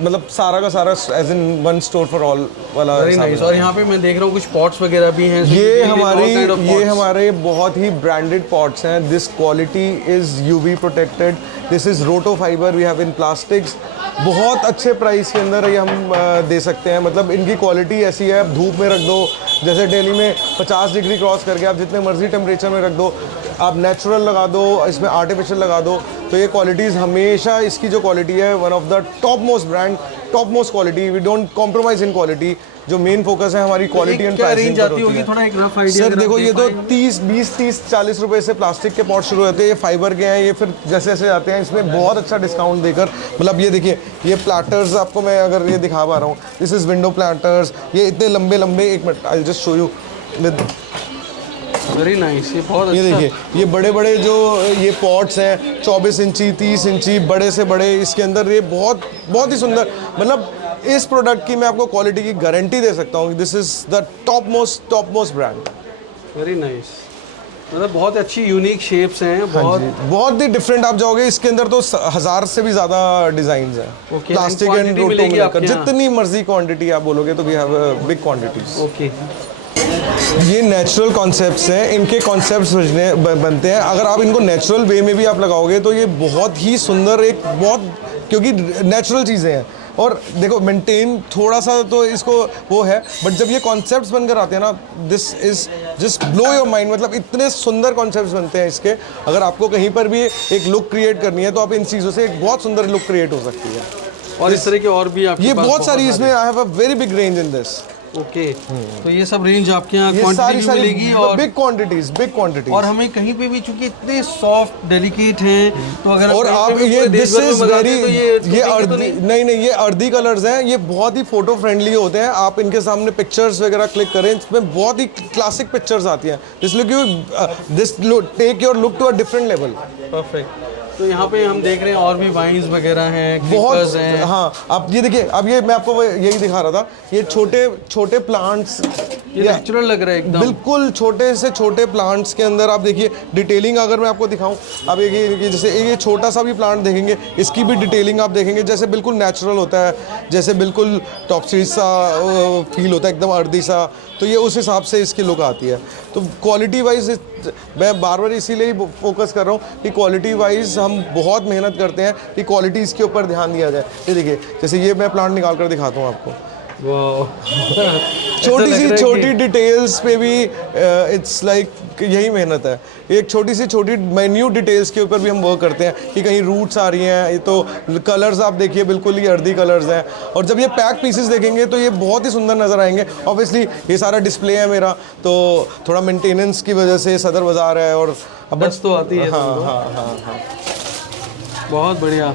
मतलब सारा का सारा as in one store for all वाला। Very nice. और यहाँ पे मैं देख रहा हूँ कुछ पॉट्स वगैरह भी हैं। ये हमारे बहुत ही ब्रांडेड पॉट्स हैं। This quality is UV protected, this is roto fibre, we have in plastics. बहुत अच्छे प्राइस के अंदर ये हम दे सकते हैं, मतलब इनकी क्वालिटी ऐसी है, आप धूप में रख दो, जैसे दिल्ली में 50 डिग्री क्रॉस करके आप जितने मर्जी टेम्परेचर में रख दो, आप नेचुरल लगा दो, इसमें आर्टिफिशियल लगा दो, तो ये क्वालिटीज़ हमेशा, इसकी जो क्वालिटी है one of the top most brand, top most quality, we don't compromise in quality. जो मेन फोकस है हमारी क्वालिटी एंड प्राइसिंग पर होती है। थोड़ा एक रफ आइडिया सर देखो ये तो 20-30-40 रुपए से प्लास्टिक के पॉट शुरू होते हैं, ये फाइबर के हैं, ये फिर जैसे जैसे आते हैं इसमें बहुत अच्छा डिस्काउंट देकर, मतलब ये देखिए ये प्लाटर्स आपको मैं अगर ये दिखा पा रहा हूँ, दिस इज़ विंडो प्लाटर्स, ये इतने लंबे लंबे, एक minute I just show you with, very nice. ये बहुत ये अच्छा। देखिए ये बड़े बड़े जो ये पॉट्स हैं 24 इंची 30 इंची, बड़े से बड़े, इसके अंदर ये बहुत ही सुंदर, मतलब इस प्रोडक्ट की मैं आपको क्वालिटी की गारंटी दे सकता हूँ, this is the top most brand. Very nice. मतलब बहुत अच्छी यूनिक शेप्स हैं, बहुत ही डिफरेंट। आप जाओगे इसके अंदर तो 1000 से भी ज़्यादा डिज़ाइन हैं, Okay, plastic and and quantity रोटो मिलेगी मिलाकर आपके यहाँ? जितनी मर्जी क्वांटिटी आप बोलोगे तो we have big quantities. Okay. ये नेचुरल कॉन्सेप्ट्स हैं, इनके कॉन्सेप्ट्स बनते हैं, अगर आप इनको नेचुरल वे में भी आप लगाओगे तो ये बहुत ही सुंदर, एक बहुत, क्योंकि नेचुरल चीज़ें हैं और देखो मेंटेन थोड़ा सा तो इसको वो है, बट जब ये कॉन्सेप्ट्स बनकर आते हैं ना, this is just blow your mind, मतलब इतने सुंदर कॉन्सेप्ट्स बनते हैं इसके। अगर आपको कहीं पर भी एक लुक क्रिएट करनी है तो आप इन चीज़ों से एक बहुत सुंदर लुक क्रिएट हो सकती है। और इस तरह के और भी आपके ये पास बहुत सारी, इसमें आई have a very big range in this. Okay. तो ये सब रेंज आपके यहाँ ये क्वांटिटी सारी मिलेगी और बिग क्वांटिटीज और हमें कहीं पे भी, चूंकि इतने सॉफ्ट डेलिकेट हैं, तो अगर और कहीं आप पे भी ये पूरे देश दिस भर में इज मंगाते वेरी, हैं तो ये टूटेंगे तो अर्दी नहीं ये अर्दी कलर्स हैं, ये बहुत ही फोटो फ्रेंडली होते हैं। आप इनके सामने पिक्चर्स वगैरह क्लिक करें, इसमें बहुत ही क्लासिक पिक्चर्स आती हैं, this take your look to a different level. Perfect. तो यहाँ पे हम देख रहे हैं और भी वाइन्स वगैरह हैं, बहुत हैं। हाँ, आप ये देखिए, अब ये मैं आपको यही दिखा रहा था, ये छोटे प्लांट्स, ये नेचुरल लग रहा है एकदम, बिल्कुल छोटे से छोटे प्लांट्स के अंदर आप देखिए डिटेलिंग, अगर मैं आपको दिखाऊं, आप ये जैसे ये छोटा सा भी प्लांट देखेंगे, इसकी भी डिटेलिंग आप देखेंगे, जैसे बिल्कुल नेचुरल होता है, जैसे बिल्कुल टॉप स्ट्रीट सा फील होता है, एकदम अर्दी सा, तो ये उस हिसाब से इसकी लुक आती है। तो क्वालिटी वाइज मैं बार बार इसीलिए ही फोकस कर रहा हूँ कि क्वालिटी वाइज हम बहुत मेहनत करते हैं कि क्वालिटी इसके ऊपर ध्यान दिया जाए। ये देखिए, जैसे ये मैं प्लांट निकाल कर दिखाता हूँ आपको, छोटी डिटेल्स पे भी इट्स लाइक यही मेहनत है। एक छोटी माइन्यूट डिटेल्स के ऊपर भी हम वर्क करते हैं कि कहीं रूट्स आ रही हैं, ये तो कलर्स आप देखिए बिल्कुल ही अर्दी कलर्स हैं, और जब ये पैक पीसेस देखेंगे तो ये बहुत ही सुंदर नज़र आएंगे। ऑब्वियसली ये सारा डिस्प्ले है मेरा, तो थोड़ा मेंटेनेंस की वजह से सदर बाज़ार है और बस तो आती है। हाँ। बहुत बढ़िया।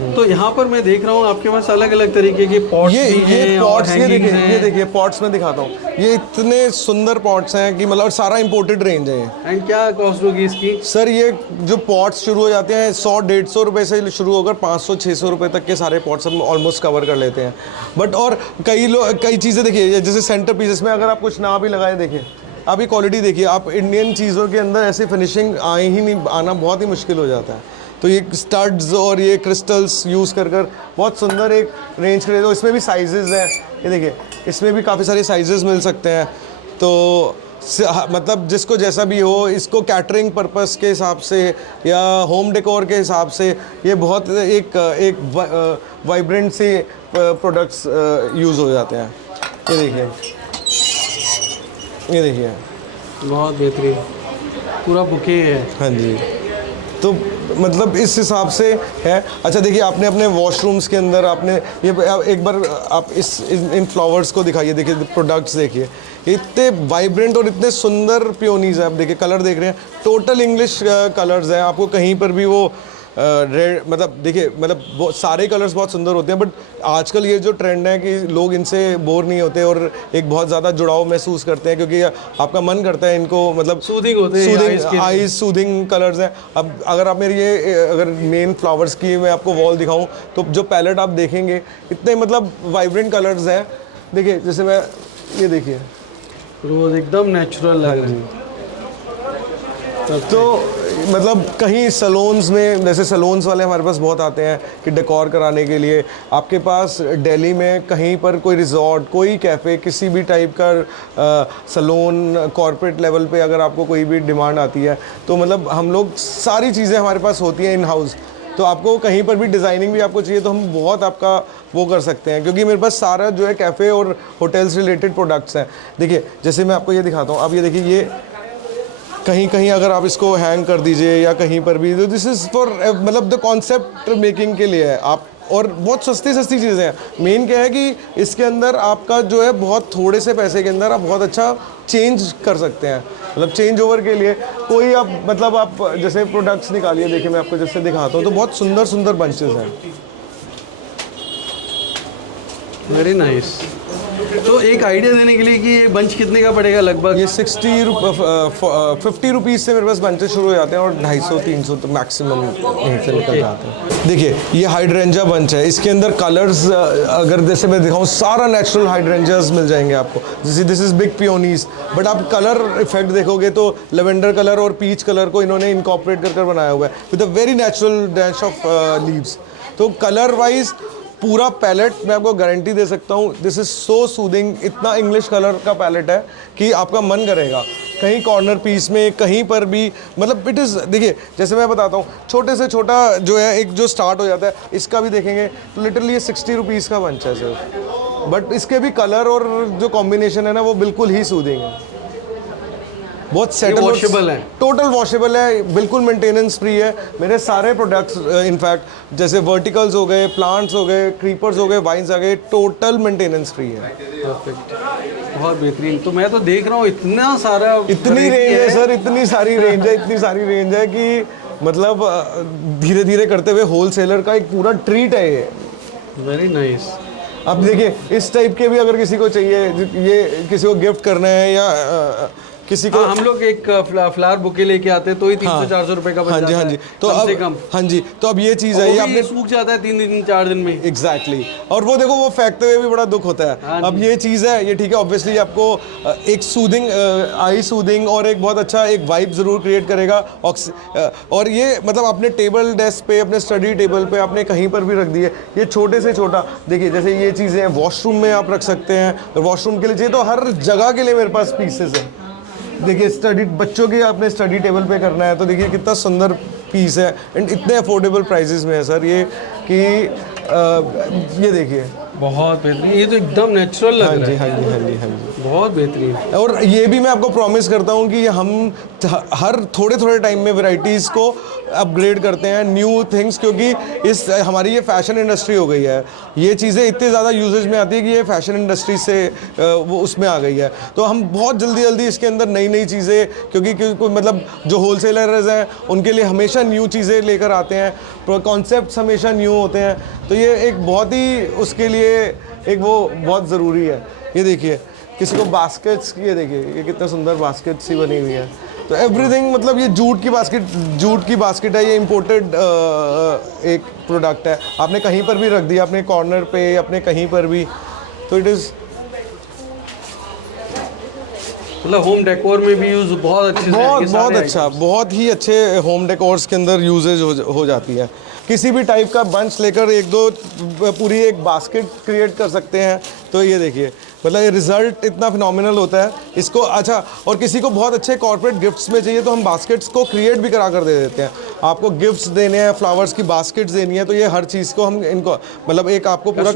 तो यहाँ पर मैं देख रहा हूँ आपके पास अलग अलग तरीके के पॉट्स भी हैं ये और पॉट्स, ये हैंगिंग्स देखिए, ये हैं। देखिए पॉट्स में दिखाता हूँ, ये इतने सुंदर पॉट्स हैं कि मतलब सारा इंपोर्टेड रेंज है ये। एंड क्या कॉस्ट होगी इसकी? सर ये जो पॉट्स शुरू हो जाते हैं 100-150 रुपये से शुरू होकर 500-600 रुपये तक के सारे पॉट्स हम ऑलमोस्ट कवर कर लेते हैं। बट और कई चीज़ें देखिए, जैसे सेंटर पीसेस में अगर आप कुछ ना भी लगाए, देखिए आप ये क्वालिटी देखिए, आप इंडियन चीज़ों के अंदर ऐसी फिनिशिंग आना बहुत ही मुश्किल हो जाता है। तो ये स्टड्स और ये क्रिस्टल्स यूज़ कर बहुत सुंदर एक रेंज क्रिएट हो। इसमें भी साइजेस हैं, ये देखिए इसमें भी काफ़ी सारे साइजेस मिल सकते हैं। तो मतलब जिसको जैसा भी हो, इसको कैटरिंग पर्पस के हिसाब से या होम डेकोर के हिसाब से ये बहुत एक वाइब्रेंट से प्रोडक्ट्स यूज़ हो जाते हैं। ये देखिए, ये देखिए बहुत बेहतरीन, पूरा बुके है। हाँ जी, तो मतलब इस हिसाब से है। अच्छा देखिए, आपने अपने वॉशरूम्स के अंदर आपने ये एक बार आप इन फ्लावर्स को दिखाइए, देखिए प्रोडक्ट्स देखिए, इतने वाइब्रेंट और इतने सुंदर पियोनीज हैं। आप देखिए कलर देख रहे हैं, टोटल इंग्लिश कलर्स हैं। आपको कहीं पर भी वो रेड, मतलब देखिए, मतलब वो सारे कलर्स बहुत सुंदर होते हैं। बट आजकल ये जो ट्रेंड है कि लोग इनसे बोर नहीं होते और एक बहुत ज़्यादा जुड़ाव महसूस करते हैं, क्योंकि आपका मन करता है इनको, मतलब सूदिंग होते हैं, आईज सूदिंग कलर्स हैं। अब अगर आप मेरी ये अगर मेन फ्लावर्स की मैं आपको वॉल दिखाऊं, तो जो पैलेट आप देखेंगे इतने मतलब वाइब्रेंट कलर्स हैं। देखिए जैसे मैं, ये देखिए रोज एकदम नेचुरल लग रहा है। तो मतलब कहीं सैलून्स में, जैसे सैलून्स वाले हमारे पास बहुत आते हैं कि डेकोर कराने के लिए। आपके पास दिल्ली में कहीं पर कोई रिजॉर्ट, कोई कैफ़े, किसी भी टाइप का सैलून कॉर्पोरेट लेवल पे अगर आपको कोई भी डिमांड आती है, तो मतलब हम लोग सारी चीज़ें हमारे पास होती हैं इन हाउस। तो आपको कहीं पर भी डिज़ाइनिंग भी आपको चाहिए तो हम बहुत आपका वो कर सकते हैं, क्योंकि मेरे पास सारा जो है कैफ़े और होटल्स रिलेटेड प्रोडक्ट्स हैं। देखिए जैसे मैं आपको ये दिखाता हूँ, आप ये देखिए, ये कहीं कहीं अगर आप इसको हैंग कर दीजिए या कहीं पर भी, तो दिस इज़ फॉर मतलब द कॉन्सेप्ट मेकिंग के लिए है आप। और बहुत सस्ती चीज़ें हैं। मेन क्या है कि इसके अंदर आपका जो है बहुत थोड़े से पैसे के अंदर आप बहुत अच्छा चेंज कर सकते हैं। मतलब चेंज ओवर के लिए कोई आप, मतलब आप जैसे प्रोडक्ट्स निकालिए, देखिए मैं आपको जैसे दिखाता हूँ, तो बहुत सुंदर बंचेस हैं। Very nice. तो एक आइडिया देने के लिए कि ये बंच कितने का पड़ेगा लगभग? ये 50 रुपीज़ से मेरे पास बंचेस शुरू हो जाते हैं और 250-300 तो मैक्सिमम यहीं से निकल जाते हैं। देखिए ये हाइड्रेंजा बंच है, इसके अंदर कलर्स अगर जैसे मैं दिखाऊं, सारा नेचुरल हाइड्रेंजास मिल जाएंगे आपको। जैसे this is big peonies, but आप कलर इफेक्ट देखोगे तो लेवेंडर कलर और पीच कलर को इन्होंने इनकॉर्पोरेट कर बनाया हुआ है with a very natural dash of leaves. तो कलर वाइज पूरा पैलेट मैं आपको गारंटी दे सकता हूँ, दिस इज़ सो सूदिंग। इतना इंग्लिश कलर का पैलेट है कि आपका मन करेगा कहीं कॉर्नर पीस में कहीं पर भी, मतलब इट इज़, देखिए जैसे मैं बताता हूँ, छोटे से छोटा जो है एक जो स्टार्ट हो जाता है, इसका भी देखेंगे तो लिटरली ये 60 रुपीज़ का बंच है सर। बट इसके भी कलर और जो कॉम्बिनेशन है ना, वो बिल्कुल ही सूदिंग है, बहुत सेटल, वॉशेबल है, टोटल वॉशेबल है, बिल्कुल मेंटेनेंस फ्री है। मेरे सारे प्रोडक्ट्स इनफैक्ट जैसे वर्टिकल्स हो गए, प्लांट्स हो गए, क्रीपर्स हो गए, वाइन्स आ गए, टोटल मेंटेनेंस फ्री है। परफेक्ट, बहुत बेहतरीन। तो मैं तो देख रहा हूँ इतना सारा, इतनी रेंज है सर, इतनी सारी रेंज है कि मतलब धीरे धीरे करते हुए होलसेलर का एक पूरा ट्रीट है ये। Very nice. अब देखिए इस टाइप के भी अगर किसी को चाहिए, ये किसी को गिफ्ट करना है या किसी को, हम लोग एक फ्लावर बुके लेके आते हैं तो ही 300-400 रुपए का बन जाता है। हाँ जी, तो कम अब से कम। हाँ जी, तो अब ये चीज़ है, ये आपने सूख जाता है 3-4 दिन में। एग्जैक्टली और वो देखो वो फेंकते हुए भी बड़ा दुख होता है। हाँ अब ये चीज़ है, ये ठीक है, ऑब्वियसली आपको एक सूदिंग, आई सूदिंग और एक बहुत अच्छा एक वाइब ज़रूर क्रिएट करेगा। और ये मतलब अपने टेबल डेस्क पे, अपने स्टडी टेबल पे आपने कहीं पर भी रख दिए, ये छोटे से छोटा, देखिए जैसे ये चीज़ें वॉशरूम में आप रख सकते हैं, वॉशरूम के लिए चाहिए तो हर जगह के लिए मेरे पास पीसेस हैं। देखिए स्टडी, बच्चों की आपने स्टडी टेबल पे करना है तो देखिए कितना सुंदर पीस है, एंड इतने अफोर्डेबल प्राइसेस में है सर ये कि ये देखिए बहुत बेहतरीन, ये तो एकदम नेचुरल लग हाँ रहा जी है। हाँ जी हाँ जी हाँ जी। बहुत बेहतरीन। और ये भी मैं आपको प्रॉमिस करता हूँ कि हम हर थोड़े थोड़े टाइम में वैरायटीज़ को अपग्रेड करते हैं, न्यू थिंग्स, क्योंकि इस हमारी ये फैशन इंडस्ट्री हो गई है, ये चीज़ें इतनी ज़्यादा यूजेज में आती है कि ये फैशन इंडस्ट्री से वो उसमें आ गई है। तो हम बहुत जल्दी जल्दी इसके अंदर नई नई चीज़ें, क्योंकि मतलब जो होलसेलर्स हैं उनके लिए हमेशा न्यू चीज़ें लेकर आते हैं, कॉन्सेप्ट्स हमेशा न्यू होते हैं, तो ये एक बहुत ही उसके लिए एक वो बहुत ज़रूरी है। ये देखिए किसी को बास्केट्स, ये देखिए ये कितना सुंदर बास्केट सी बनी हुई है। तो एवरीथिंग, मतलब ये जूट की बास्केट है, ये इम्पोर्टेड एक प्रोडक्ट है। आपने कहीं पर भी रख दिया, अपने कॉर्नर पे, अपने कहीं पर भी, तो इट इज़ मतलब होम डेकोर में भी यूज बहुत अच्छे से बहुत ये सारे बहुत अच्छा, बहुत ही अच्छे होम डेकोर्स के अंदर यूजेज हो जाती है। किसी भी टाइप का बंच लेकर एक दो पूरी एक बास्केट क्रिएट कर सकते हैं। तो ये देखिए, मतलब ये रिज़ल्ट इतना फिनोमिनल होता है इसको। अच्छा, और किसी को बहुत अच्छे कॉर्पोरेट गिफ्ट्स में चाहिए तो हम बास्केट्स को क्रिएट भी करा कर दे देते हैं। आपको गिफ्ट्स देने हैं, फ्लावर्स की बास्केट्स देनी है, तो ये हर चीज़ को हम इनको मतलब एक आपको पूरा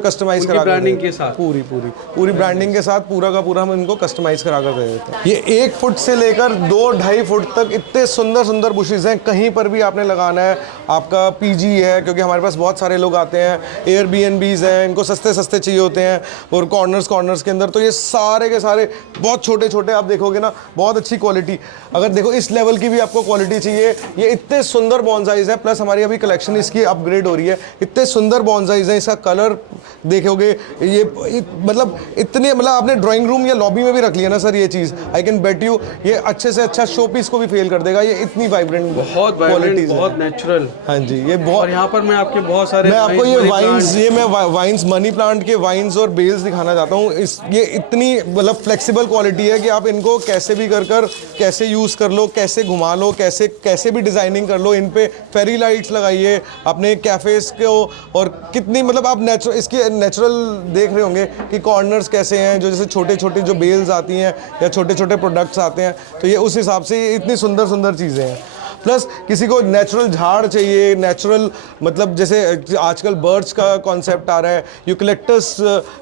कस्टमाइज करा ब्रांडिंग के साथ, पूरी ब्रांडिंग के साथ पूरा का पूरा हम इनको कस्टमाइज करा कर दे देते हैं। ये 1 फुट से लेकर 2-2.5 फुट तक इतने सुंदर सुंदर बुशेस हैं। कहीं पर भी आपने लगाना है, आपका पीजी है, क्योंकि हमारे पास बहुत सारे लोग आते हैं, एयरबीएनबीज हैं, इनको सस्ते सस्ते चाहिए होते हैं, और कॉर्नर्स के अंदर, तो ये सारे के सारे बहुत छोटे छोटे आप देखोगे ना, बहुत अच्छी क्वालिटी। अगर देखो इस लेवल की भी आपको क्वालिटी चाहिए, ये इतने सुंदर बॉन्साइज हैं, प्लस हमारी अभी कलेक्शन इसकी अपग्रेड हो रही है, इतने सुंदर बॉन्साइज हैं। इसका कलर देखोगे, ये मतलब इतने, मतलब आपने ड्राइंग रूम या लॉबी में भी रख लिया ना सर, ये चीज़ आई कैन बेट यू ये अच्छे से अच्छा शो पीस को भी फेल कर देगा। ये इतनी वाइब्रेंट, बहुत वाइब्रेंट, बहुत नेचुरल। हाँ जी, ये बहुत। और यहाँ पर मैं आपके बहुत सारे, मैं आपको ये वाइन्स, ये मैं वाइन्स, मनी प्लांट के वाइन्स और बेल्स दिखाना चाहता हूँ। ये इतनी मतलब फ्लेक्सिबल क्वालिटी है कि आप इनको कैसे भी कर कैसे यूज़ कर लो, कैसे घुमा लो, कैसे भी डिज़ाइनिंग कर लो। इन पे फेरी लाइट्स लगाइए अपने कैफ़ेज़ को, और कितनी मतलब आप इसके नेचुरल देख रहे होंगे कि कॉर्नर्स कैसे हैं, जो जैसे छोटे छोटे जो बेल्स आती हैं या छोटे छोटे प्रोडक्ट्स आते हैं, तो ये उस हिसाब से इतनी सुंदर सुंदर चीज़ें हैं। प्लस किसी को नेचुरल झाड़ चाहिए, नेचुरल मतलब जैसे आजकल बर्ड्स का कॉन्सेप्ट आ रहा है, यूकलिप्टस,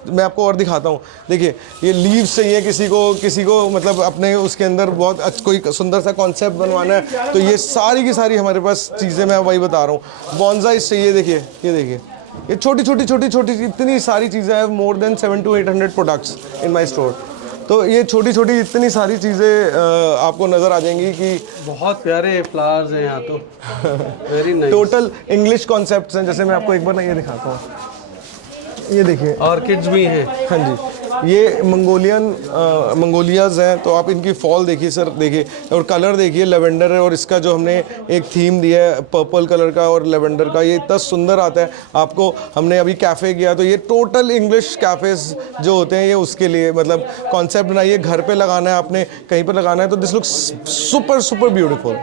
मैं आपको और दिखाता हूँ। देखिए ये लीव्स चाहिए किसी को मतलब अपने उसके अंदर बहुत कोई सुंदर सा कॉन्सेप्ट बनवाना है, तो ये सारी की सारी हमारे पास चीज़ें, मैं वही बता रहा हूँ। बॉन्साइज चाहिए, देखिए ये देखिए, ये छोटी छोटी इतनी सारी चीज़ें हैं। More than 700 to 800 products in my store. तो ये छोटी छोटी इतनी सारी चीज़ें आपको नज़र आ जाएंगी कि बहुत प्यारे फ्लावर्स हैं यहाँ तो। Very nice. Total English concepts हैं। जैसे मैं आपको एक बार ना ये दिखाता हूँ, ये देखिए ऑर्किड्स भी हैं। हाँ जी, ये मंगोलियाज़ हैं, तो आप इनकी फॉल देखिए सर, देखिए, और कलर देखिए, लेवेंडर है, और इसका जो हमने एक थीम दिया है पर्पल कलर का और लेवेंडर का, ये इतना सुंदर आता है आपको। हमने अभी कैफ़े किया, तो ये टोटल इंग्लिश कैफ़ेज़ जो होते हैं, ये उसके लिए मतलब कॉन्सेप्ट बनाइए। घर पे लगाना है आपने, कहीं पर लगाना है, तो दिस लुक्स सुपर ब्यूटीफुल।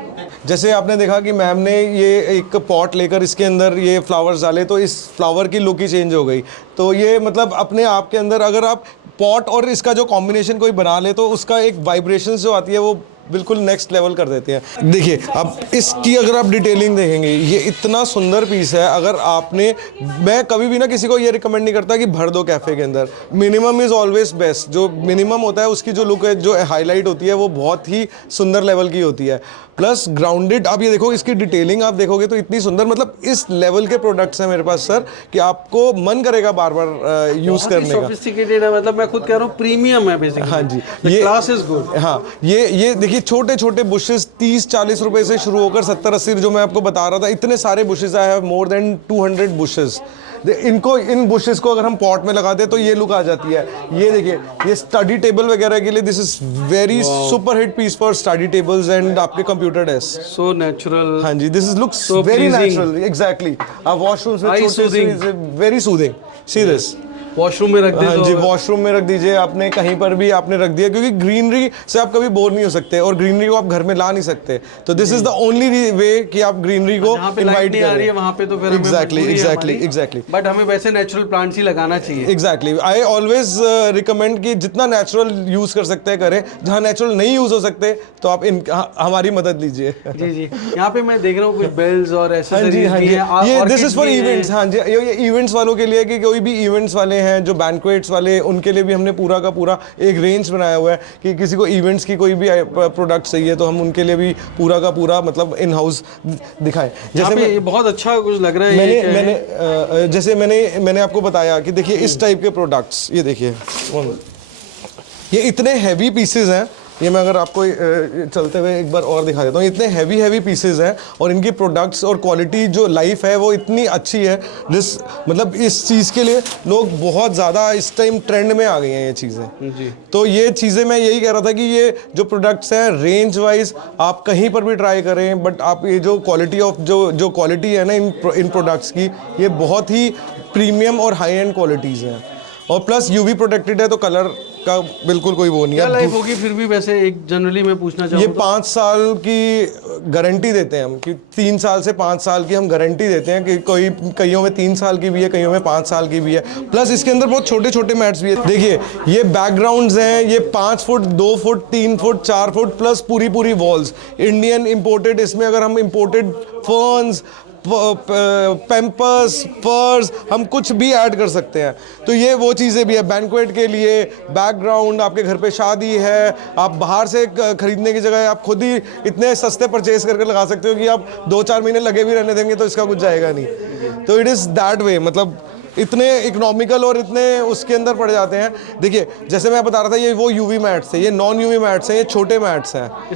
जैसे आपने देखा कि मैम ने ये एक पॉट लेकर इसके अंदर ये फ्लावर्स डाले, तो इस फ्लावर की लुक ही चेंज हो गई। तो ये मतलब अपने आप के अंदर अगर आप पॉट और इसका जो कॉम्बिनेशन कोई बना ले, तो उसका एक वाइब्रेशंस जो आती है वो बिल्कुल नेक्स्ट लेवल कर देते हैं। देखिए अब इसकी अगर आप डिटेलिंग देखेंगे, ये इतना सुंदर पीस है। अगर आपने, मैं कभी भी ना किसी को ये रिकमेंड नहीं करता कि भर दो कैफ़े के अंदर, मिनिमम इज़ ऑलवेज बेस्ट। जो मिनिमम होता है उसकी जो लुक है, जो हाईलाइट होती है, वो बहुत ही सुंदर लेवल की होती है। प्लस ग्राउंडेड, आप ये देखो इसकी डिटेलिंग आप देखोगे तो इतनी सुंदर, मतलब इस लेवल के प्रोडक्ट्स हैं मेरे पास सर कि आपको मन करेगा बार बार यूज़ करने का। सोफिस्टिकेटेड है, मतलब मैं खुद कह रहा हूँ प्रीमियम है बेसिकली। हाँ जी, ये क्लास इज गुड। हाँ, ये देखिए छोटे छोटे बुशेस 30-40 रुपए से शुरू होकर 70-80, जो मैं आपको बता रहा था, इतने सारे bushes. I have more than 200 bushes. In bushes को अगर हम पॉट में लगाते तो ये लुक आ जाती है। ये देखिए, ये स्टडी टेबल वगैरह के लिए this is very super hit piece for study tables and आपके कंप्यूटर डेस्क। So natural. हाँ जी, this is looks very natural. Exactly, आप वॉशरूम्स में छोटे, very soothing. See this, washroom में रख दे हाँ तो जी, वॉशरूम में रख दीजिए, आपने कहीं पर भी आपने रख दिया, क्योंकि ग्रीनरी से आप कभी बोर नहीं हो सकते और ग्रीनरी को आप घर में ला नहीं सकते। तो this is the only way कि आप ग्रीनरी को जहाँ पे लाइट इनवाइट नहीं आ रही है करें। वहाँ पे तो फिर एग्जैक्टली बट हमें वैसे नेचुरल प्लांट्स ही लगाना चाहिए। एग्जैक्टली, आई ऑलवेज रिकमेंड कि जितना नेचुरल यूज कर सकते हैं करें, जहाँ नेचुरल नहीं यूज हो सकते तो आप हमारी मदद लीजिए। जी जी, यहाँ पे मैं देख रहा हूँ कुछ बेल्स और हाँ एसेसरीज जी, हाँ भी जी, हैं, ये दिस orchids इज फॉर भी हैं। इवेंट्स। हाँ जी, ये इवेंट्स वालों के लिए, कि कोई भी इवेंट्स वाले हैं जो बैंक्वेट्स वाले, उनके लिए भी हमने पूरा का पूरा एक रेंज बनाया हुआ है कि किसी को इवेंट्स की कोई भी प्रोडक्ट चाहिए तो हम उनके लिए भी पूरा का पूरा मतलब इन हाउस दिखाएं। यहाँ जैसे पे ये बहुत अच्छा कुछ लग रहा है। ये क्या है? जैसे मैंने आपको बताया कि देखिए इस टाइप के प्रोडक्ट्स, ये देखिए ये इतने हैवी पीसेज हैं। ये मैं अगर आपको चलते हुए एक बार और दिखा देता हूँ, इतने हैवी पीसेज हैं और इनकी प्रोडक्ट्स और क्वालिटी जो लाइफ है वो इतनी अच्छी है। मतलब इस चीज़ के लिए लोग बहुत ज़्यादा इस टाइम ट्रेंड में आ गई हैं ये चीज़ें जी। तो ये चीज़ें मैं यही कह रहा था कि ये जो प्रोडक्ट्स हैं रेंज वाइज आप कहीं पर भी ट्राई करें, बट आप ये जो क्वालिटी ऑफ जो क्वालिटी है ना इन प्रोडक्ट्स की, ये बहुत ही प्रीमियम और हाई एंड क्वालिटीज़ हैं। और प्लस यूवी प्रोटेक्टेड है तो कलर का बिल्कुल कोई वो नहीं क्या है। लाइफ होगी फिर भी वैसे एक जनरली मैं पूछना ये चाहूँ तो? 5 साल की गारंटी देते हैं हम, कि 3 साल से 5 साल की हम गारंटी देते हैं, कि कोई कईयों में 3 साल की भी है, कईयों में 5 साल की भी है। प्लस इसके अंदर बहुत छोटे छोटे मैट्स भी है। देखिए ये बैकग्राउंड्स हैं, ये 5 foot 2 foot 3 foot 4 foot plus पूरी वॉल्स इंडियन इम्पोर्टेड। इसमें अगर हम इम्पोर्टेड फर्न्स, पैम्पर्स, फर्स, हम कुछ भी ऐड कर सकते हैं। तो ये वो चीज़ें भी है बैंक्वेट के लिए। बैकग्राउंड, आपके घर पे शादी है, आप बाहर से खरीदने की जगह आप खुद ही इतने सस्ते परचेज करके लगा सकते हो कि आप 2-4 महीने लगे भी रहने देंगे तो इसका कुछ जाएगा नहीं। तो इट इज़ दैट वे, मतलब इतने इकोनॉमिकल और इतने उसके अंदर पड़ जाते हैं। देखिए जैसे मैं बता रहा था, ये वो यूवी मैट्स है, ये नॉन यूवी मैट्स हैं, ये छोटे मैट्स हैं, ये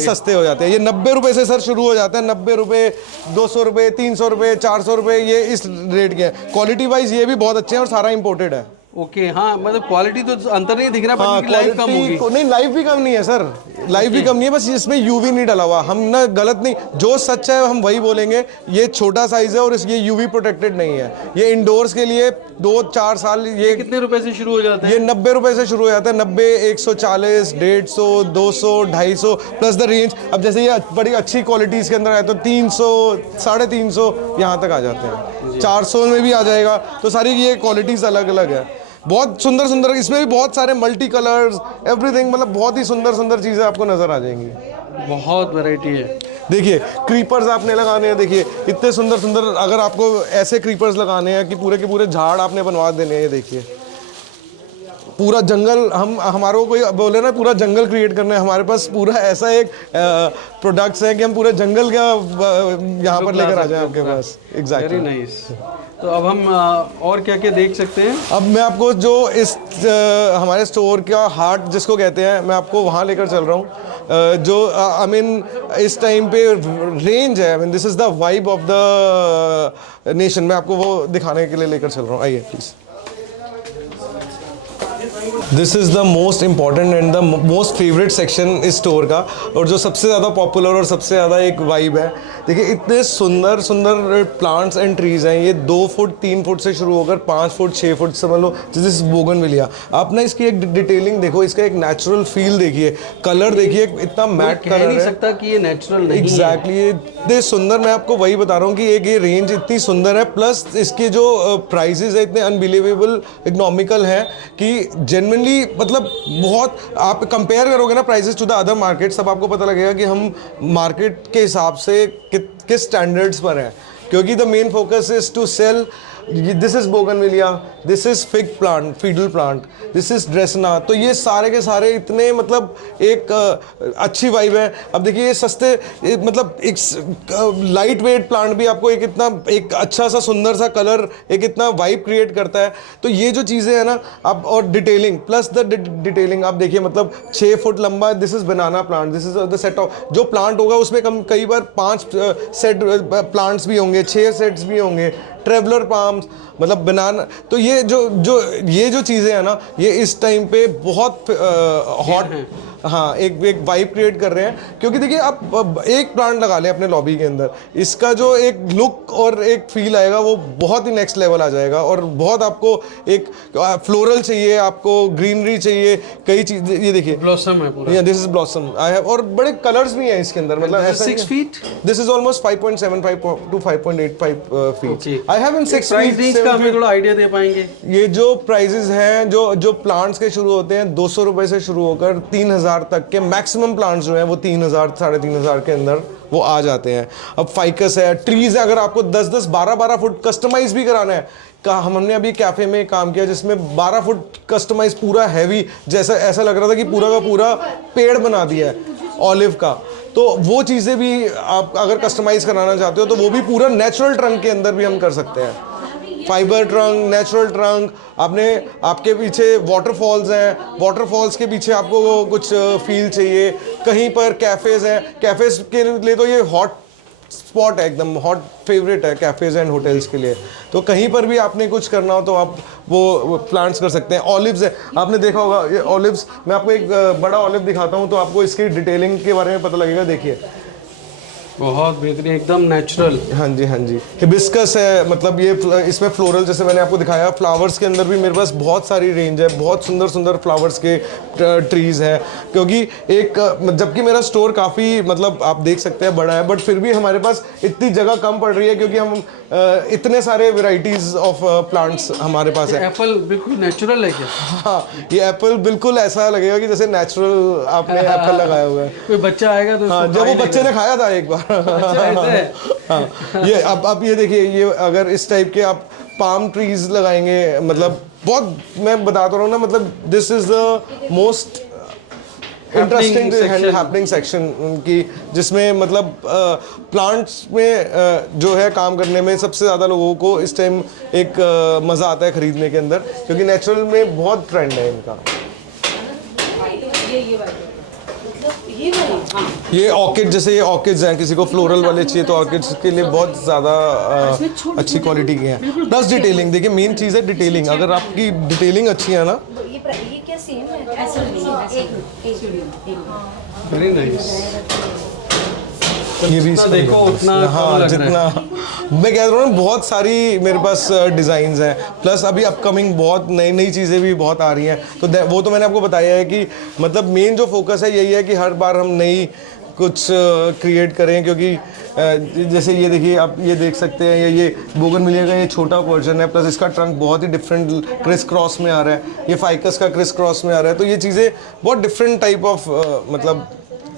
सस्ते हो जाते हैं। ये 90 रुपये से सर शुरू हो जाते हैं, 90 रुपये, 200 रुपये, 300 रुपये, 400 रुपये, ये इस रेट के हैं। क्वालिटी वाइज ये भी बहुत अच्छे हैं और सारा इंपोर्टेड है। ओके, हाँ मतलब क्वालिटी तो अंतर नहीं दिख रहा, बट लाइफ कम होगी। नहीं, लाइफ भी कम नहीं है सर, लाइफ भी कम नहीं है, बस इसमें यूवी नहीं डला हुआ। हम ना गलत नहीं, जो सच है हम वही बोलेंगे। ये छोटा साइज है और ये यूवी प्रोटेक्टेड नहीं है। ये इंडोर्स के लिए 2-4 साल। ये कितने रुपए से शुरू हो जाते हैं? ये 90 रुपए से शुरू हो जाता है, 90, 140, 150, 200, 250 प्लस द रेंज। अब जैसे ये बड़ी अच्छी क्वालिटीज़ के अंदर आए तो 300, 350 यहाँ तक आ जाते हैं, 400 में भी आ जाएगा। तो सारी ये क्वालिटीज़ अलग अलग है, बहुत सुंदर सुंदर। इसमें भी बहुत सारे मल्टी कलर्स, एवरीथिंग, मतलब बहुत ही सुंदर सुंदर चीज़ें आपको नज़र आ जाएंगी। बहुत वैरायटी है। देखिए क्रीपर्स आपने लगाने हैं, देखिए इतने सुंदर सुंदर। अगर आपको ऐसे क्रीपर्स लगाने हैं कि पूरे के पूरे झाड़ आपने बनवा देने हैं, ये देखिए पूरा जंगल, हमारे को कोई बोले ना पूरा जंगल क्रिएट करना है, हमारे पास पूरा ऐसा एक प्रोडक्ट्स है कि हम पूरे जंगल का यहाँ पर लेकर आ जाएं आपके पास। Exactly, very nice. तो अब हम और क्या क्या देख सकते हैं? अब मैं आपको जो इस हमारे स्टोर का हार्ट जिसको कहते हैं, मैं आपको वहाँ लेकर चल रहा हूँ। जो आई मीन इस टाइम पे रेंज है, I mean this is the vibe of the nation. मैं आपको वो दिखाने के लिए लेकर चल रहा हूँ, आइए please. This is the most important and the most favourite section इस स्टोर का, और जो सबसे ज़्यादा पॉपुलर और सबसे ज़्यादा एक वाइब है। देखिए इतने सुंदर सुंदर प्लांट्स एंड ट्रीज़ हैं। ये 2 फुट 3 फुट से शुरू होकर 5 फुट 6 फुट समझ लो, जैसे बोगनविलिया। आप ना इसकी एक डिटेलिंग देखो, इसका एक नेचुरल फील देखिए, कलर देखिए, इतना मैट कलर है। नहीं सकता कि ये नेचुरल नहीं है। एग्जैक्टली, ये इतने सुंदर। मैं आपको वही बता रहा हूँ कि एक ये रेंज इतनी सुंदर है, प्लस इसके जो प्राइजेज है इतने अनबिलीवेबल इकोनॉमिकल हैं कि जेन्युइनली मतलब बहुत, आप कंपेयर करोगे ना prices to the other market, सब आपको पता लगेगा कि हम मार्केट के हिसाब से किस स्टैंडर्ड्स पर हैं। क्योंकि the main focus is to sell. This is bougainvillea, this is fig plant, fiddle plant, this is dracaena. तो ये सारे के सारे इतने मतलब एक अच्छी वाइब है। अब देखिए ये सस्ते, मतलब एक लाइट वेट प्लांट भी आपको एक इतना एक अच्छा सा सुंदर सा कलर, एक इतना वाइब क्रिएट करता है। तो ये जो चीज़ें हैं ना आप, और डिटेलिंग प्लस द डिटेलिंग आप देखिए, मतलब 6 फुट लंबा, this is banana plant, this is the set of जो प्लांट होगा उसमें कई बार 5 सेट प्लांट्स भी होंगे, 6 सेट्स भी होंगे, ट्रेवलर पाम्स, मतलब बनाना। तो ये जो चीज़ें हैं ना, ये इस टाइम पे बहुत हाँ एक वाइब क्रिएट कर रहे हैं, क्योंकि देखिए आप अब एक प्लांट लगा लें अपने लॉबी के अंदर, इसका जो एक लुक और एक फील आएगा वो बहुत ही नेक्स्ट लेवल आ जाएगा। और बहुत आपको एक फ्लोरल चाहिए, आपको ग्रीनरी चाहिए, कई चीज, ये देखिए ब्लॉसम है पूरा। This is blossom I have, और बड़े कलर्स भी हैं इसके अंदर, मतलब ऐसा 6 feet? This is almost 5.75 to 5.85 feet। I have in 6 price range का हमें थोड़ा आइडिया दे पाएंगे? ये जो प्राइजेस हैं, जो प्लांट्स के शुरू होते हैं 200 रुपए से शुरू होकर 3000 तक के मैक्सिमम प्लांट्स जो हैं वो 3000 3,500 के अंदर वो आ जाते हैं। अब फाइकस है, ट्रीज है, अगर आपको 10-10 12-12 फुट कस्टमाइज भी कराना है का, हमने अभी कैफे में काम किया जिसमें 12 फुट कस्टमाइज पूरा हैवी, जैसा ऐसा लग रहा था कि पूरा का पूरा पेड़ बना दिया है ऑलिव का। तो वो चीज़ें भी आप अगर कस्टमाइज कराना चाहते हो तो वो भी पूरा नेचुरल ट्रंक के अंदर भी हम कर सकते हैं। फाइबर ट्रंक, नेचुरल ट्रंक, आपके पीछे वाटरफॉल्स हैं, वाटरफॉल्स के पीछे आपको कुछ फील चाहिए, कहीं पर कैफ़ेज़ हैं, कैफ़ेज़ के लिए तो ये हॉट स्पॉट है, एकदम हॉट फेवरेट है कैफ़ेज़ एंड होटल्स के लिए। तो कहीं पर भी आपने कुछ करना हो तो आप वो प्लांट्स कर सकते हैं। ऑलिव्स है, आपने देखा होगा ये ऑलिव्स, मैं आपको एक बड़ा ऑलिव दिखाता हूँ तो आपको इसकी डिटेलिंग के बारे में पता लगेगा। देखिए बहुत बेहतरीन, एकदम नेचुरल। हाँ जी हाँ जी। हिबिस्कस है, मतलब ये इसमें फ्लोरल, जैसे मैंने आपको दिखाया, फ्लावर्स के अंदर भी मेरे पास बहुत सारी रेंज है, बहुत सुंदर सुंदर फ्लावर्स के ट्रीज़ हैं। क्योंकि जबकि मेरा स्टोर काफ़ी, मतलब आप देख सकते हैं बड़ा है, बट फिर भी हमारे पास इतनी जगह कम पड़ रही है क्योंकि हम इतने सारे वेराइटीज़ ऑफ प्लांट्स हमारे पास है। एप्पल बिल्कुल नेचुरल है क्या? हाँ, ये एप्पल बिल्कुल ऐसा लगेगा कि जैसे नेचुरल आपने एप्पल लगाया हुआ है। कोई बच्चा आएगा तो हाँ, जब वो बच्चे ने खाया था एक बार। हाँ, ये अब ये देखिए, ये अगर इस टाइप के आप पाम ट्रीज लगाएंगे, मतलब बहुत, मैं बताता रहा हूँ ना, मतलब this is the most interesting happening section की, जिसमें मतलब प्लांट्स में जो है काम करने में सबसे ज़्यादा लोगों को इस टाइम एक मज़ा आता है खरीदने के अंदर, क्योंकि नेचुरल में बहुत ट्रेंड है इनका। ये ऑर्किड, जैसे ये ऑर्किड्स हैं, किसी को फ्लोरल वाले चाहिए तो ऑर्किड्स के लिए बहुत ज़्यादा अच्छी क्वालिटी के हैं। प्लस डिटेलिंग, देखिए मेन चीज़ है डिटेलिंग, अगर आपकी डिटेलिंग अच्छी है ना। ये क्या सेम है? ऐसा वेरी नाइस। ये भी देखो उतना हाँ, जितना मैं कह रहा हूँ, बहुत सारी मेरे पास डिज़ाइंस हैं। प्लस अभी अपकमिंग बहुत नई नई चीज़ें भी बहुत आ रही हैं, तो वो तो मैंने आपको बताया है कि मतलब मेन जो फोकस है यही है कि हर बार हम नई कुछ क्रिएट करें। क्योंकि जैसे ये देखिए, आप ये देख सकते हैं, ये बोगनविलिया का ये छोटा वर्जन है, प्लस इसका ट्रंक बहुत ही डिफरेंट क्रिस क्रॉस में आ रहा है, ये फाइकस का क्रिस क्रॉस में आ रहा है। तो ये चीज़ें बहुत डिफरेंट टाइप ऑफ, मतलब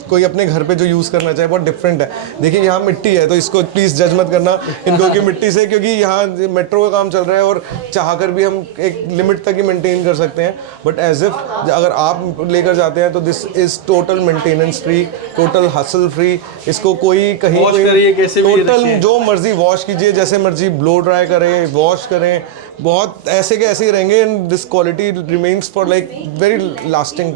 कोई अपने घर पे जो यूज़ करना चाहे बहुत डिफरेंट है। देखिए यहाँ मिट्टी है, तो इसको प्लीज़ जज मत करना इनको कि मिट्टी से, क्योंकि यहाँ मेट्रो का काम चल रहा है और चाह कर भी हम एक लिमिट तक ही मेंटेन कर सकते हैं। बट एज इफ अगर आप लेकर जाते हैं तो this is total maintenance free, total hustle free. इसको कोई कहीं टोटल जो मर्जी वॉश कीजिए, जैसे मर्जी ब्लो ड्राई करें, वॉश करें, बहुत ऐसे के ऐसे ही रहेंगे। And this quality remains for like very lasting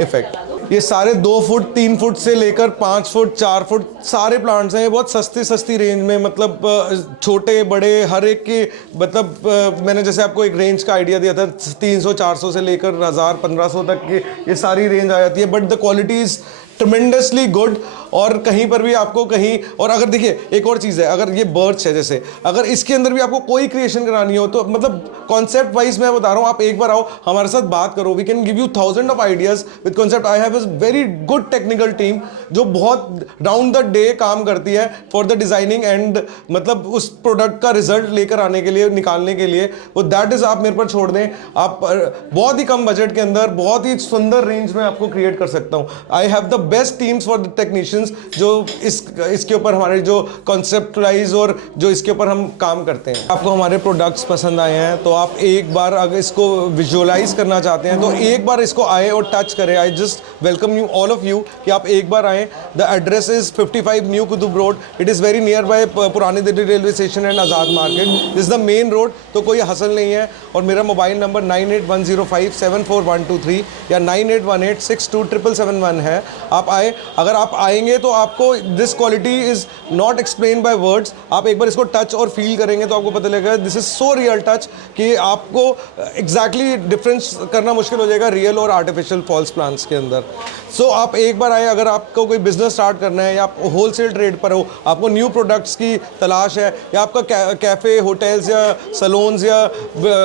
effect. ये सारे 2 फुट 3 फुट से लेकर 5 फुट 4 फुट सारे प्लांट्स हैं। ये बहुत सस्ती रेंज में, मतलब छोटे बड़े हर एक के, मतलब मैंने जैसे आपको एक रेंज का आइडिया दिया था, 300-400 से लेकर 1000-1500 तक की ये सारी रेंज आ जाती है। But the quality is tremendously good. और कहीं पर भी आपको कहीं, और अगर देखिए एक और चीज़ है, अगर ये बर्च है, जैसे अगर इसके अंदर भी आपको कोई क्रिएशन करानी हो तो मतलब कॉन्सेप्ट वाइज मैं बता रहा हूँ, आप एक बार आओ हमारे साथ बात करो, we can give you 1000 of ideas with concept. I have a very good technical team जो बहुत राउंड द डे काम करती है फॉर द डिज़ाइनिंग एंड मतलब उस प्रोडक्ट का रिजल्ट लेकर आने के लिए, निकालने के लिए। वो दैट इज़ आप मेरे पर छोड़ दें, आप बहुत ही कम बजट के अंदर बहुत ही सुंदर रेंज में आपको क्रिएट कर सकता हूँ। I have the best teams for the technicians जो इसके ऊपर हमारे जो कॉन्सेप्टलाइज और जो इसके ऊपर हम काम करते हैं। आपको हमारे प्रोडक्ट्स पसंद आए हैं तो आप एक बार अगर इसको विजुअलाइज करना चाहते हैं तो एक बार इसको आए और टच करें। I just welcome you all of you कि आप एक बार आएँ। The address is 55 new Qutub road. It is very near by पुरानी Delhi railway station and Azad market. This is the main road, तो कोई हसल नहीं है। और मेरा मोबाइल नंबर 9810574123 या 9818627771 है। आप आए, अगर आप आएंगे तो आपको this quality is not explain by words, आप एक बार इसको टच और फील करेंगे तो आपको पता लगेगा this is so real touch कि आपको एग्जैक्टली डिफरेंस करना मुश्किल हो जाएगा रियल और आर्टिफिशियल फॉल्स प्लांट्स के अंदर। सो आप एक बार आए, अगर आपको कोई बिजनेस स्टार्ट करना है या आप होलसेल ट्रेड पर हो, आपको न्यू प्रोडक्ट्स की तलाश है, या आपका कैफ़े, होटल्स या सलोन्स या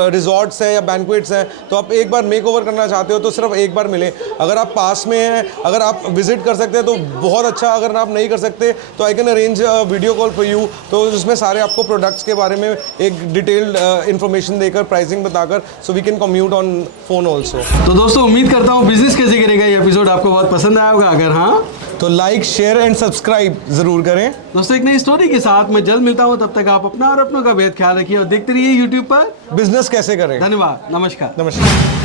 रिजॉर्ट्स हैं या बैंक्वेट्स हैं, तो आप एक बार मेक ओवर करना चाहते हो तो सिर्फ एक बार मिलें। अगर आप पास में हैं, अगर आप विजिट कर सकते हैं तो बहुत अच्छा, अगर आप नहीं कर सकते तो I can arrange video call for you, तो उसमें सारे आपको प्रोडक्ट्स के बारे में एक डिटेल्ड इन्फॉर्मेशन देकर, प्राइसिंग बताकर, so we can commute on phone also. तो दोस्तों उम्मीद करता हूँ बिजनेस कैसे करेगा ये एपिसोड आपको बहुत पसंद आया होगा। अगर हाँ तो लाइक, शेयर एंड सब्सक्राइब ज़रूर करें। दोस्तों एक नई स्टोरी के साथ मैं जल्द मिलता हूँ, तब तक आप अपना और अपनों का बेहद ख्याल रखिए और देखते रहिए यूट्यूब पर बिजनेस कैसे करें। धन्यवाद, नमस्कार। नमस्कार।